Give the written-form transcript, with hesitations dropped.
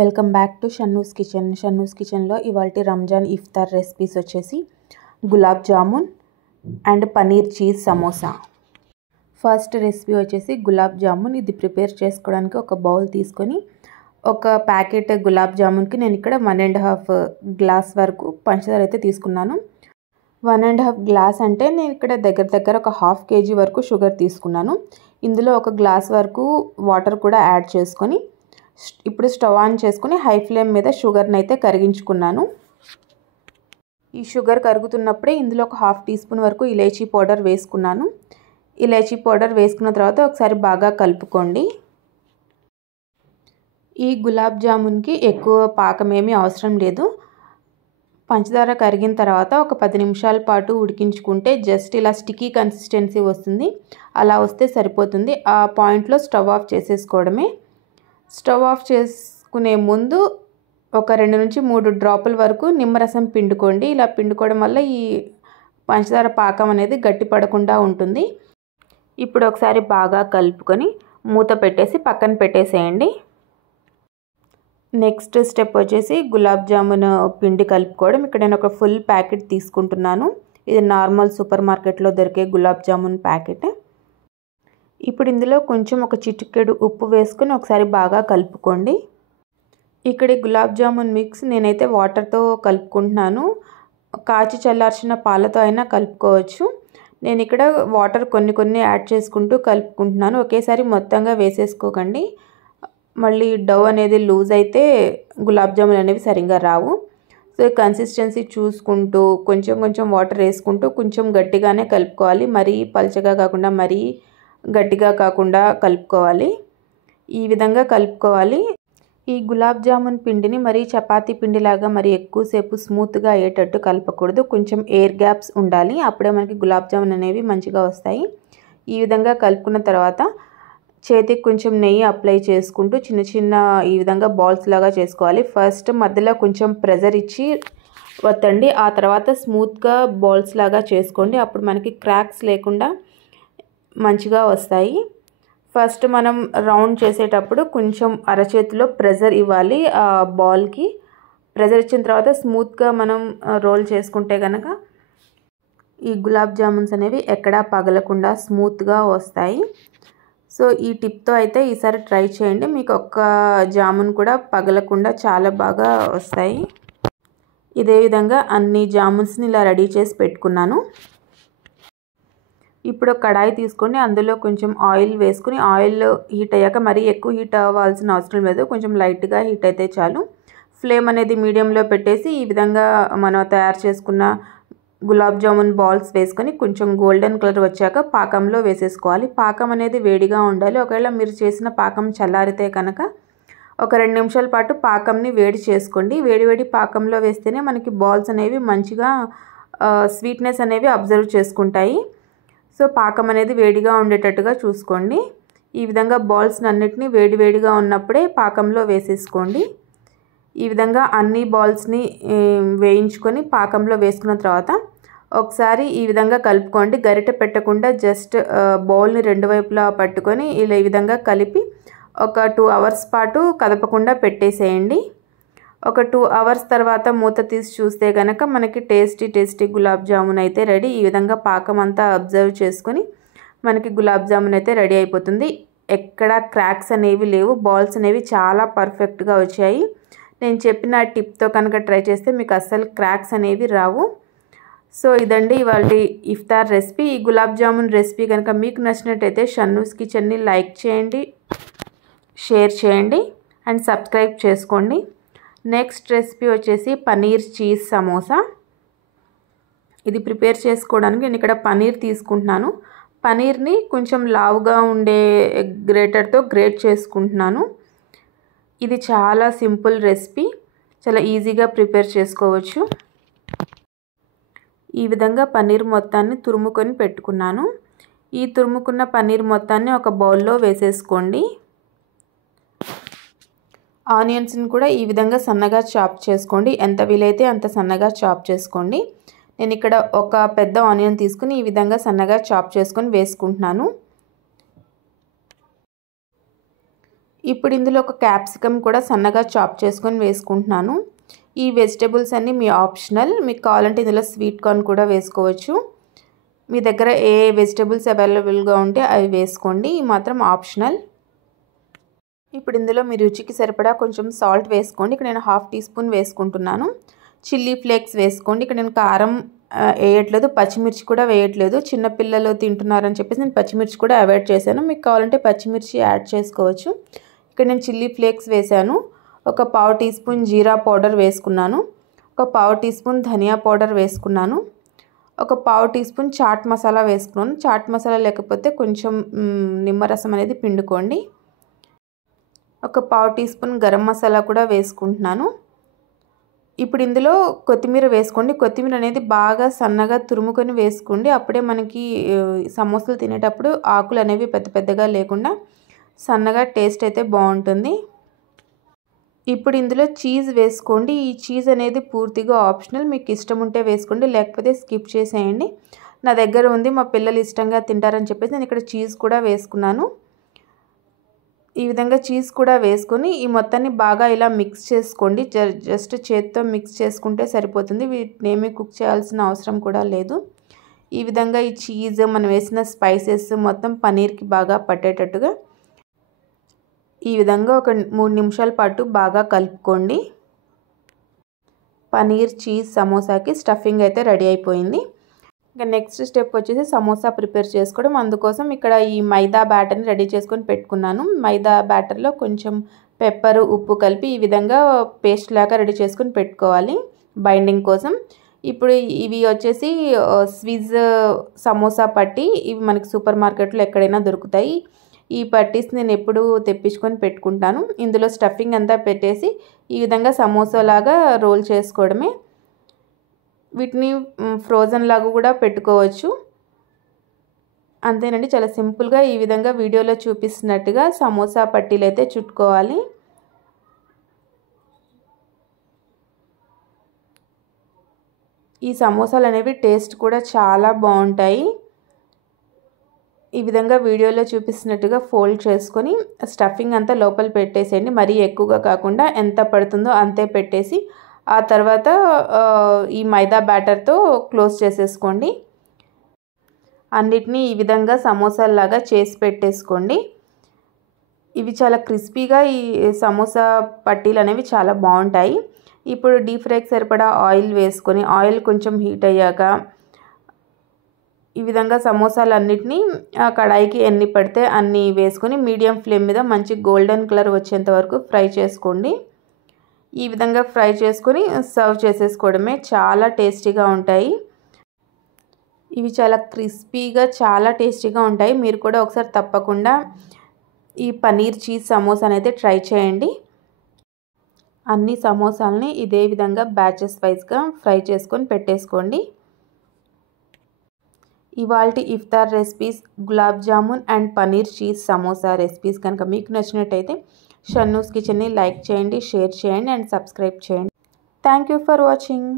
Welcome back to Shannu's kitchen. Shannu's కిచెన్లో ఇవాల్టి రంజాన్ ఇఫ్తార్ recipes వచ్చేసి gulab jamun and paneer cheese samosa. First recipe వచ్చేసి గులాబ్ జామున్. ఇది ప్రిపేర్ చేసుకోవడానికి ఒక బౌల్ తీసుకొని ఒక ప్యాకెట్ గులాబ్ జామున్కి నేను ఇక్కడ 1.5 గ్లాస్ వరకు పంచదార అయితే తీసుకున్నాను. 1.5 గ్లాస్ అంటే నేను ఇక్కడ దగ్గర ఒక 1/2 kg వరకు షుగర్ తీసుకున్నాను. ఇందులో ఒక గ్లాస్ వరకు వాటర్ కూడా యాడ్ చేసుకొని ఇప్పుడు స్టవ్ ఆన్ చేసుకుని హై ఫ్లేమ్ మీద షుగర్ని అయితే కరిగించుకున్నాను. ఈ షుగర్ కరుగుతున్నప్పుడే ఇందులో ఒక 1/2 టీ స్పూన్ వరకు ఇలైచీ పౌడర్ వేసుకున్నాను. ఇలైచీ పౌడర్ వేసుకున్న తర్వాత ఒకసారి బాగా కలుపుకోండి. ఈ గులాబ్ జామున్కి ఎక్కువ పాకం ఏమీ అవసరం లేదు. పంచదార కరిగిన తర్వాత ఒక 10 నిమిషాల పాటు ఉడికించుకుంటే జస్ట్ ఇలా స్టిక్కీ కన్సిస్టెన్సీ వస్తుంది. అలా వస్తే సరిపోతుంది. ఆ పాయింట్లో స్టవ్ ఆఫ్ చేసేసుకోవడమే. స్టవ్ ఆఫ్ చేసుకునే ముందు ఒక 2 నుంచి 3 డ్రాపుల వరకు నిమ్మరసం పిండుకోండి. ఇలా పిండుకోవడం వల్ల ఈ పంచదార పాకం అనేది గట్టి పడకుండా ఉంటుంది. ఇప్పుడు ఒకసారి బాగా కలుపుకొని మూత పెట్టేసి పక్కన పెట్టేసేయండి. నెక్స్ట్ స్టెప్ వచ్చేసి గులాబ్ జామున్ పిండి కలుపుకోవడం. ఇక్కడ నేను ఒక ఫుల్ ప్యాకెట్ తీసుకుంటున్నాను. ఇది నార్మల్ సూపర్ మార్కెట్లో దొరికే గులాబ్ జామున్ ప్యాకెట్. ఇప్పుడు ఇందులో కొంచెం ఒక చిటికెడు ఉప్పు వేసుకొని ఒకసారి బాగా కలుపుకోండి. ఇక్కడ గులాబ్ జామున్ మిక్స్ నేనైతే వాటర్తో కలుపుకుంటున్నాను. కాచి చల్లార్చిన పాలతో అయినా కలుపుకోవచ్చు. నేను ఇక్కడ వాటర్ కొన్ని యాడ్ చేసుకుంటూ కలుపుకుంటున్నాను. ఒకేసారి మొత్తంగా వేసేసుకోకండి. మళ్ళీ డవ్ అనేది లూజ్ అయితే గులాబ్ జామున్ అనేవి సరిగ్గా రావు. సో కన్సిస్టెన్సీ చూసుకుంటూ కొంచెం వాటర్ వేసుకుంటూ కొంచెం గట్టిగానే కలుపుకోవాలి. మరీ పల్చగా కాకుండా మరీ గట్టిగా కాకుండా కలుపుకోవాలి. ఈ విధంగా కలుపుకోవాలి. ఈ గులాబ్ జామున్ పిండిని మరీ చపాతీ పిండిలాగా మరీ ఎక్కువసేపు స్మూత్గా అయ్యేటట్టు కలపకూడదు. కొంచెం ఎయిర్ గ్యాప్స్ ఉండాలి. అప్పుడే మనకి గులాబ్ జామున్ అనేవి మంచిగా వస్తాయి. ఈ విధంగా కలుపుకున్న తర్వాత చేతికి కొంచెం నెయ్యి అప్లై చేసుకుంటూ చిన్న ఈ విధంగా బాల్స్ లాగా చేసుకోవాలి. ఫస్ట్ మధ్యలో కొంచెం ప్రెజర్ ఇచ్చి వత్తండి. ఆ తర్వాత స్మూత్గా బాల్స్ లాగా చేసుకోండి. అప్పుడు మనకి క్రాక్స్ లేకుండా మంచిగా వస్తాయి. ఫస్ట్ మనం రౌండ్ చేసేటప్పుడు కొంచెం అరచేతిలో ప్రెజర్ ఇవ్వాలి. ఆ బాల్కి ప్రెజర్ ఇచ్చిన తర్వాత స్మూత్గా మనం రోల్ చేసుకుంటే కనుక ఈ గులాబ్ జామున్స్ అనేవి ఎక్కడా పగలకుండా స్మూత్గా వస్తాయి. సో ఈ టిప్తో అయితే ఈసారి ట్రై చేయండి. మీకు ఒక్క జామున్ కూడా పగలకుండా చాలా బాగా వస్తాయి. ఇదే విధంగా అన్ని జామున్స్ని ఇలా రెడీ చేసి పెట్టుకున్నాను. ఇప్పుడు కడాయి తీసుకొని అందులో కొంచెం ఆయిల్ వేసుకుని ఆయిల్ హీట్ అయ్యాక మరీ ఎక్కువ హీట్ అవ్వాల్సిన అవసరం లేదు. కొంచెం లైట్గా హీట్ అయితే చాలు. ఫ్లేమ్ అనేది మీడియంలో పెట్టేసి ఈ విధంగా మనం తయారు చేసుకున్న గులాబ్ జామున్ బాల్స్ వేసుకొని కొంచెం గోల్డెన్ కలర్ వచ్చాక పాకంలో వేసేసుకోవాలి. పాకం అనేది వేడిగా ఉండాలి. ఒకవేళ మీరు చేసిన పాకం చల్లారితే కనుక ఒక 2 నిమిషాల పాటు పాకంని వేడి చేసుకోండి. వేడి పాకంలో వేస్తేనే మనకి బాల్స్ అనేవి మంచిగా స్వీట్నెస్ అనేవి అబ్జర్వ్ చేసుకుంటాయి. సో పాకం అనేది వేడిగా ఉండేటట్టుగా చూసుకోండి. ఈ విధంగా బాల్స్ని అన్నిటినీ వేడిగా ఉన్నప్పుడే పాకంలో వేసేసుకోండి. ఈ విధంగా అన్ని బాల్స్ని వేయించుకొని పాకంలో వేసుకున్న తర్వాత ఒకసారి ఈ విధంగా కలుపుకోండి. గరిటె పెట్టకుండా జస్ట్ బౌల్ని 2 వైపులా పట్టుకొని ఇలా ఈ విధంగా కలిపి ఒక 2 అవర్స్ పాటు కదపకుండా పెట్టేసేయండి. ఒక 2 అవర్స్ తర్వాత మూత తీసి చూస్తే కనుక మనకి టేస్టీ గులాబ్ జామున్ అయితే రెడీ. ఈ విధంగా పాకం అంతా అబ్జర్వ్ చేసుకొని మనకి గులాబ్ జామున్ అయితే రెడీ అయిపోతుంది. ఎక్కడ క్రాక్స్ అనేవి లేవు. బాల్స్ అనేవి చాలా పర్ఫెక్ట్గా వచ్చాయి. నేను చెప్పిన టిప్తో కనుక ట్రై చేస్తే మీకు అస్సలు క్రాక్స్ అనేవి రావు. సో ఇదండి ఇవాళ ఇఫ్తార్ రెసిపీ. ఈ గులాబ్ జామున్ రెసిపీ కనుక మీకు నచ్చినట్టయితే షన్నూస్ కిచెన్ని లైక్ చేయండి, షేర్ చేయండి అండ్ సబ్స్క్రైబ్ చేసుకోండి. నెక్స్ట్ రెసిపీ వచ్చేసి పనీర్ చీజ్ సమోసా. ఇది ప్రిపేర్ చేసుకోవడానికి నేను ఇక్కడ పనీర్ తీసుకుంటున్నాను. పనీర్ని కొంచెం లావుగా ఉండే గ్రేటర్తో గ్రేట్ చేసుకుంటున్నాను. ఇది చాలా సింపుల్ రెసిపీ. చాలా ఈజీగా ప్రిపేర్ చేసుకోవచ్చు. ఈ విధంగా పనీర్ మొత్తాన్ని తురుముకొని పెట్టుకున్నాను. ఈ తురుముకున్న పనీర్ మొత్తాన్ని ఒక బౌల్లో వేసేసుకోండి. ఆనియన్స్ని కూడా ఈ విధంగా సన్నగా చాప్ చేసుకోండి. ఎంత వీలైతే అంత సన్నగా చాప్ చేసుకోండి. నేను ఇక్కడ ఒక పెద్ద ఆనియన్ తీసుకుని ఈ విధంగా సన్నగా చాప్ చేసుకొని వేసుకుంటున్నాను. ఇప్పుడు ఇందులో ఒక క్యాప్సికమ్ కూడా సన్నగా చాప్ చేసుకొని వేసుకుంటున్నాను. ఈ వెజిటేబుల్స్ అన్నీ మీ ఆప్షనల్. మీకు కావాలంటే ఇందులో స్వీట్ కార్న్ కూడా వేసుకోవచ్చు. మీ దగ్గర ఏ వెజిటేబుల్స్ అవైలబుల్గా ఉంటే అవి వేసుకోండి. ఇవి మాత్రం ఆప్షనల్. ఇప్పుడు ఇందులో మీ రుచికి సరిపడా కొంచెం సాల్ట్ వేసుకోండి. ఇక్కడ నేను 1/2 టీ స్పూన్ వేసుకుంటున్నాను. చిల్లీ ఫ్లేక్స్ వేసుకోండి. ఇక్కడ నేను కారం వేయట్లేదు, పచ్చిమిర్చి కూడా వేయట్లేదు. చిన్నపిల్లలు తింటున్నారని చెప్పేసి నేను పచ్చిమిర్చి కూడా అవాయిడ్ చేశాను. మీకు కావాలంటే పచ్చిమిర్చి యాడ్ చేసుకోవచ్చు. ఇక్కడ నేను చిల్లీ ఫ్లేక్స్ వేశాను. ఒక 1/2 టీ స్పూన్ జీరా పౌడర్ వేసుకున్నాను. ఒక 1/2 టీ స్పూన్ ధనియా పౌడర్ వేసుకున్నాను. ఒక 1/2 టీ స్పూన్ చాట్ మసాలా వేసుకున్నాను. చాట్ మసాలా లేకపోతే కొంచెం నిమ్మరసం అనేది పిండుకోండి. ఒక 1/2 టీ స్పూన్ గరం మసాలా కూడా వేసుకుంటున్నాను. ఇప్పుడు ఇందులో కొత్తిమీర వేసుకోండి. కొత్తిమీర అనేది బాగా సన్నగా తురుముకొని వేసుకోండి. అప్పుడే మనకి సమోసాలు తినేటప్పుడు ఆకులు అనేవి పెద్ద పెద్దగా లేకుండా సన్నగా టేస్ట్ అయితే బాగుంటుంది. ఇప్పుడు ఇందులో చీజ్ వేసుకోండి. ఈ చీజ్ అనేది పూర్తిగా ఆప్షనల్. మీకు ఇష్టం ఉంటే వేసుకోండి, లేకపోతే స్కిప్ చేసేయండి. నా దగ్గర ఉంది, మా పిల్లలు ఇష్టంగా తింటారని చెప్పేసి నేను ఇక్కడ చీజ్ కూడా వేసుకున్నాను. ఈ విధంగా చీజ్ కూడా వేసుకొని ఈ మొత్తాన్ని బాగా ఇలా మిక్స్ చేసుకోండి. జస్ట్ చేత్తో మిక్స్ చేసుకుంటే సరిపోతుంది. వీటిని ఏమీ కుక్ చేయాల్సిన అవసరం కూడా లేదు. ఈ విధంగా ఈ చీజ్, మనం వేసిన స్పైసెస్ మొత్తం పనీర్కి బాగా పట్టేటట్టుగా ఈ విధంగా ఒక 3 నిమిషాల పాటు బాగా కలుపుకోండి. పనీర్ చీజ్ సమోసాకి స్టఫింగ్ అయితే రెడీ అయిపోయింది. ఇంకా నెక్స్ట్ స్టెప్ వచ్చేసి సమోసా ప్రిపేర్ చేసుకోవడం. అందుకోసం ఇక్కడ ఈ మైదా బ్యాటర్ని రెడీ చేసుకొని పెట్టుకున్నాను. మైదా బ్యాటర్లో కొంచెం పెప్పర్, ఉప్పు కలిపి ఈ విధంగా పేస్ట్ లాగా రెడీ చేసుకొని పెట్టుకోవాలి బైండింగ్ కోసం. ఇప్పుడు ఇవి వచ్చేసి స్విజ్ సమోసా పట్టి, ఇవి మనకి సూపర్ మార్కెట్లో ఎక్కడైనా దొరుకుతాయి. ఈ పట్టీస్ నేను ఎప్పుడు తెప్పించుకొని పెట్టుకుంటాను. ఇందులో స్టఫింగ్ అంతా పెట్టేసి ఈ విధంగా సమోసా లాగా రోల్ చేసుకోవడమే. వీటిని ఫ్రోజన్ లాగా కూడా పెట్టుకోవచ్చు. అంతేనండి, చాలా సింపుల్గా ఈ విధంగా వీడియోలో చూపిస్తున్నట్టుగా సమోసా పట్టీలు అయితే చుట్టుకోవాలి. ఈ సమోసాలు అనేవి టేస్ట్ కూడా చాలా బాగుంటాయి. ఈ విధంగా వీడియోలో చూపిస్తున్నట్టుగా ఫోల్డ్ చేసుకొని స్టఫింగ్ అంతా లోపల పెట్టేసేయండి. మరీ ఎక్కువగా కాకుండా ఎంత పడుతుందో అంతే పెట్టేసి ఆ తర్వాత ఈ మైదా బ్యాటర్తో క్లోజ్ చేసేసుకోండి. అన్నిటినీ ఈ విధంగా సమోసాలాగా చేసి పెట్టేసుకోండి. ఇవి చాలా క్రిస్పీగా, ఈ సమోసా పట్టీలు అనేవి చాలా బాగుంటాయి. ఇప్పుడు డీప్ ఫ్రైకి సరిపడా ఆయిల్ వేసుకొని, ఆయిల్ కొంచెం హీట్ అయ్యాక ఈ విధంగా సమోసాలన్నిటినీ కడాయికి ఎన్ని పడితే అన్ని వేసుకొని మీడియం ఫ్లేమ్ మీద మంచి గోల్డెన్ కలర్ వచ్చేంత వరకు ఫ్రై చేసుకోండి. ఈ విధంగా ఫ్రై చేసుకొని సర్వ్ చేసేసుకోవడమే. చాలా టేస్టీగా ఉంటాయి. ఇవి చాలా క్రిస్పీగా, చాలా టేస్టీగా ఉంటాయి. మీరు కూడా ఒకసారి తప్పకుండా ఈ పనీర్ చీజ్ సమోసాని అయితే ట్రై చేయండి. అన్ని సమోసాలని ఇదే విధంగా బ్యాచెస్ వైజ్గా ఫ్రై చేసుకొని పెట్టేసుకోండి. ఇవాల్టి ఇఫ్తార్ recipes gulab jamun and paneer cheese samosa recipes కనుక మీకు నచ్చినట్టయితే షన్నూస్ కిచెన్ని లైక్ చేయండి, షేర్ చేయండి అండ్ సబ్స్క్రైబ్ చేయండి. Thank you for watching.